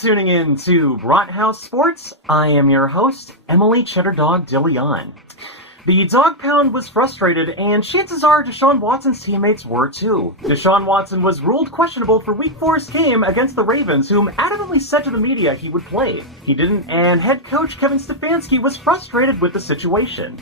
tuning in to Brathouse Sports. I am your host, Emily Cheddar Dog DeLeon. The Dog Pound was frustrated, and chances are Deshaun Watson's teammates were too. Deshaun Watson was ruled questionable for Week 4's game against the Ravens, whom adamantly said to the media he would play. He didn't, and head coach Kevin Stefanski was frustrated with the situation.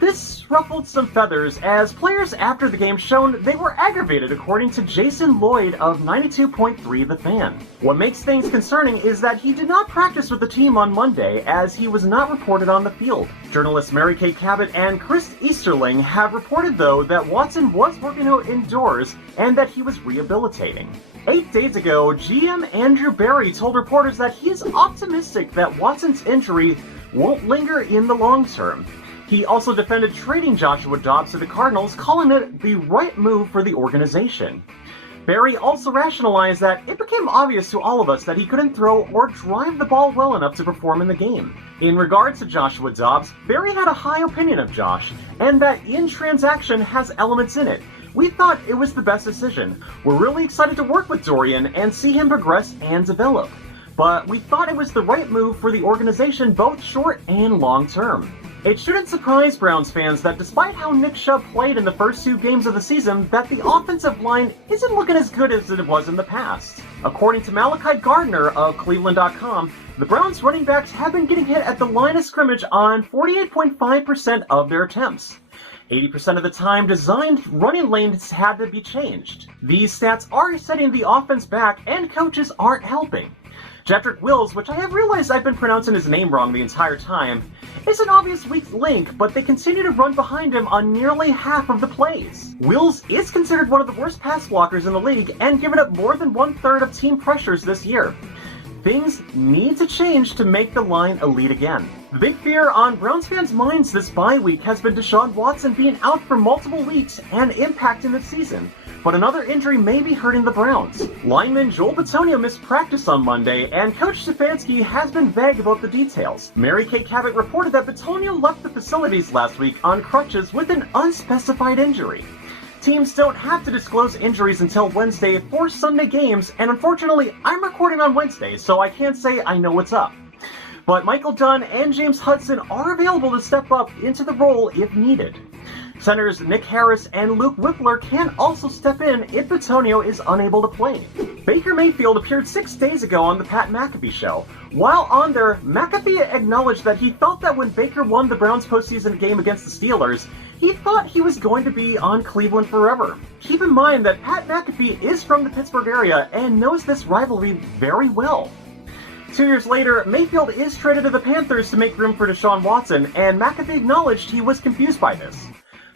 This ruffled some feathers, as players after the game shown they were aggravated, according to Jason Lloyd of 92.3 The Fan. What makes things concerning is that he did not practice with the team on Monday, as he was not reported on the field. Journalists Mary Kay Cabot and Chris Easterling have reported, though, that Watson was working out indoors and that he was rehabilitating. 8 days ago, GM Andrew Berry told reporters that he is optimistic that Watson's injury won't linger in the long term. He also defended trading Joshua Dobbs to the Cardinals, calling it the right move for the organization. Berry also rationalized that it became obvious to all of us that he couldn't throw or drive the ball well enough to perform in the game. In regards to Joshua Dobbs, Berry had a high opinion of Josh, and that in-transaction has elements in it. We thought it was the best decision. We're really excited to work with Dorian and see him progress and develop. But we thought it was the right move for the organization, both short and long term. It shouldn't surprise Browns fans that despite how Nick Chubb played in the first 2 games of the season, that the offensive line isn't looking as good as it was in the past. According to Malachi Gardner of Cleveland.com, the Browns running backs have been getting hit at the line of scrimmage on 48.5% of their attempts. 80% of the time, designed running lanes had to be changed. These stats are setting the offense back, and coaches aren't helping. Jedrick Wills, which I have realized I've been pronouncing his name wrong the entire time, is an obvious weak link, but they continue to run behind him on nearly half of the plays. Wills is considered one of the worst pass blockers in the league and given up more than 1/3 of team pressures this year. Things need to change to make the line elite again. The big fear on Browns fans' minds this bye week has been Deshaun Watson being out for multiple weeks and impacting the season, but another injury may be hurting the Browns. Lineman Joel Bitonio missed practice on Monday, and Coach Stefanski has been vague about the details. Mary Kay Cabot reported that Bitonio left the facilities last week on crutches with an unspecified injury. Teams don't have to disclose injuries until Wednesday for Sunday games, and unfortunately, I'm recording on Wednesday, so I can't say I know what's up. But Michael Dunn and James Hudson are available to step up into the role if needed. Centers Nick Harris and Luke Whippler can also step in if Bitonio is unable to play. Baker Mayfield appeared 6 days ago on the Pat McAfee Show. While on there, McAfee acknowledged that he thought that when Baker won the Browns postseason game against the Steelers, he thought he was going to be on Cleveland forever. Keep in mind that Pat McAfee is from the Pittsburgh area and knows this rivalry very well. 2 years later, Mayfield is traded to the Panthers to make room for Deshaun Watson, and McAfee acknowledged he was confused by this.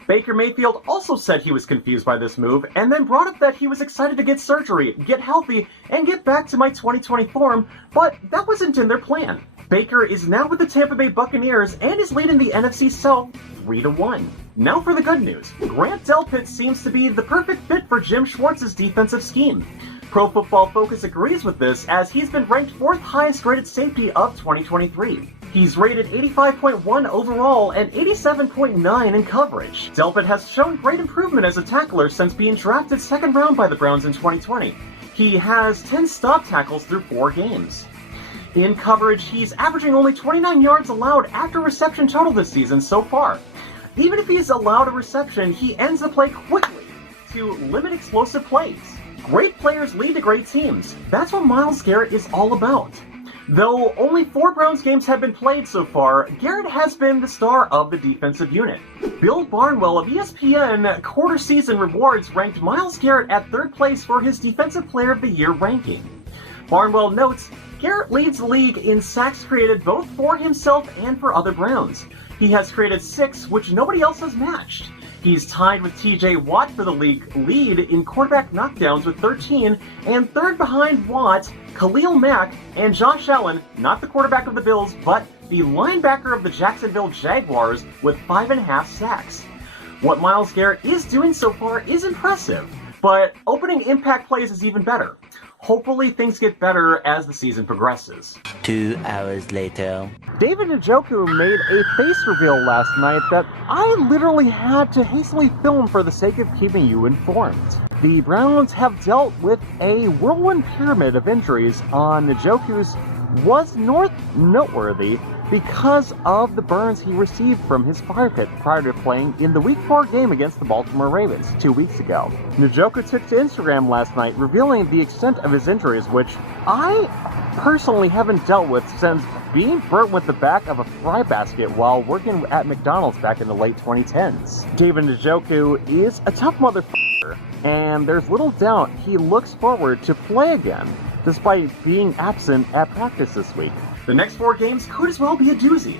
Baker Mayfield also said he was confused by this move, and then brought up that he was excited to get surgery, get healthy, and get back to my 2020 form, but that wasn't in their plan. Baker is now with the Tampa Bay Buccaneers and is leading the NFC South 3-1. Now for the good news. Grant Delpit seems to be the perfect fit for Jim Schwartz's defensive scheme. Pro Football Focus agrees with this, as he's been ranked 4th highest graded safety of 2023. He's rated 85.1 overall and 87.9 in coverage. Delpit has shown great improvement as a tackler since being drafted 2nd round by the Browns in 2020. He has 10 stop tackles through 4 games. In coverage, he's averaging only 29 yards allowed after reception total this season so far. Even if he's allowed a reception, he ends the play quickly to limit explosive plays. Great players lead to great teams. That's what Myles Garrett is all about. Though only 4 Browns games have been played so far, Garrett has been the star of the defensive unit. Bill Barnwell of ESPN Quarter Season Rewards ranked Myles Garrett at 3rd place for his Defensive Player of the Year ranking. Barnwell notes, Garrett leads the league in sacks created both for himself and for other Browns. He has created 6, which nobody else has matched. He's tied with TJ Watt for the league lead in quarterback knockdowns with 13, and 3rd behind Watt, Khalil Mack, and Josh Allen, not the quarterback of the Bills, but the linebacker of the Jacksonville Jaguars, with 5.5 sacks. What Myles Garrett is doing so far is impressive, but opening impact plays is even better. Hopefully things get better as the season progresses. 2 hours later. David Njoku made a face reveal last night that I literally had to hastily film for the sake of keeping you informed. The Browns have dealt with a whirlwind pyramid of injuries on Njoku's was noteworthy because of the burns he received from his firepit prior to playing in the Week 4 game against the Baltimore Ravens 2 weeks ago. Njoku took to Instagram last night revealing the extent of his injuries, which I personally haven't dealt with since being burnt with the back of a fry basket while working at McDonald's back in the late 2010s. David Njoku is a tough motherfucker, and there's little doubt he looks forward to play again, despite being absent at practice this week. The next 4 games could as well be a doozy.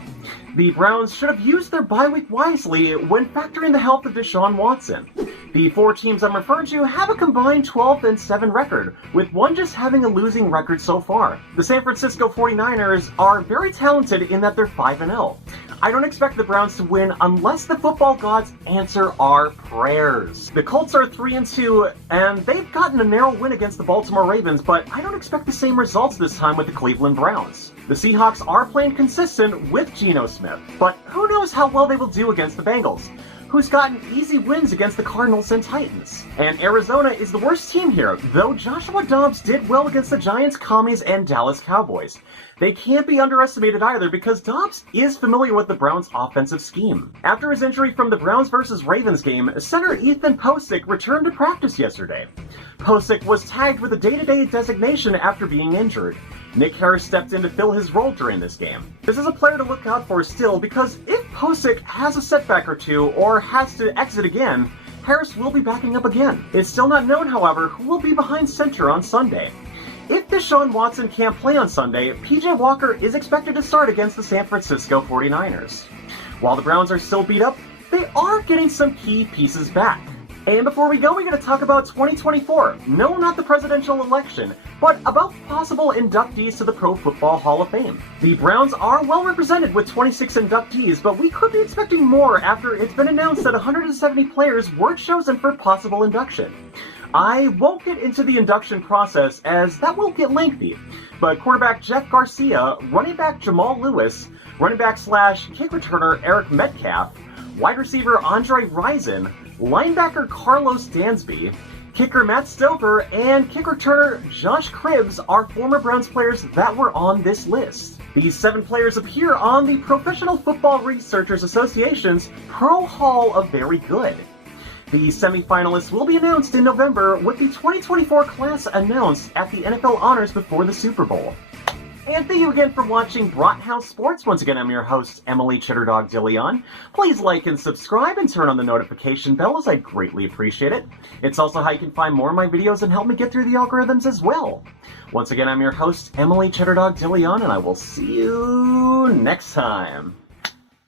The Browns should have used their bye week wisely when factoring the health of Deshaun Watson. The 4 teams I'm referring to have a combined 12-7 record, with one just having a losing record so far. The San Francisco 49ers are very talented in that they're 5-0. I don't expect the Browns to win unless the football gods answer our prayers. The Colts are 3-2, and they've gotten a narrow win against the Baltimore Ravens, but I don't expect the same results this time with the Cleveland Browns. The Seahawks are playing consistent with Geno Smith, but who knows how well they will do against the Bengals, who's gotten easy wins against the Cardinals and Titans. And Arizona is the worst team here, though Joshua Dobbs did well against the Giants, Commies, and Dallas Cowboys. They can't be underestimated either because Dobbs is familiar with the Browns' offensive scheme. After his injury from the Browns vs. Ravens game, center Ethan Posick returned to practice yesterday. Posick was tagged with a day-to-day designation after being injured. Nick Harris stepped in to fill his role during this game. This is a player to look out for still because if Posick has a setback or two or has to exit again, Harris will be backing up again. It's still not known, however, who will be behind center on Sunday. If Deshaun Watson can't play on Sunday, PJ Walker is expected to start against the San Francisco 49ers. While the Browns are still beat up, they are getting some key pieces back. And before we go, we're going to talk about 2024. No, not the presidential election, but about possible inductees to the Pro Football Hall of Fame. The Browns are well represented with 26 inductees, but we could be expecting more after it's been announced that 170 players were chosen for possible induction. I won't get into the induction process as that will get lengthy, but quarterback Jeff Garcia, running back Jamal Lewis, running back / kick returner Eric Metcalf, wide receiver Andre Rison, linebacker Carlos Dansby, kicker Matt Stover, and kick returner Josh Cribbs are former Browns players that were on this list. These 7 players appear on the Professional Football Researchers Association's Pro Hall of Very Good. The semifinalists will be announced in November, with the 2024 class announced at the NFL Honors before the Super Bowl. And thank you again for watching Brathouse Sports. Once again, I'm your host, Emily Chitterdog DeLeon. Please like and subscribe and turn on the notification bell, as I greatly appreciate it. It's also how you can find more of my videos and help me get through the algorithms as well. Once again, I'm your host, Emily Chitterdog DeLeon, and I will see you next time.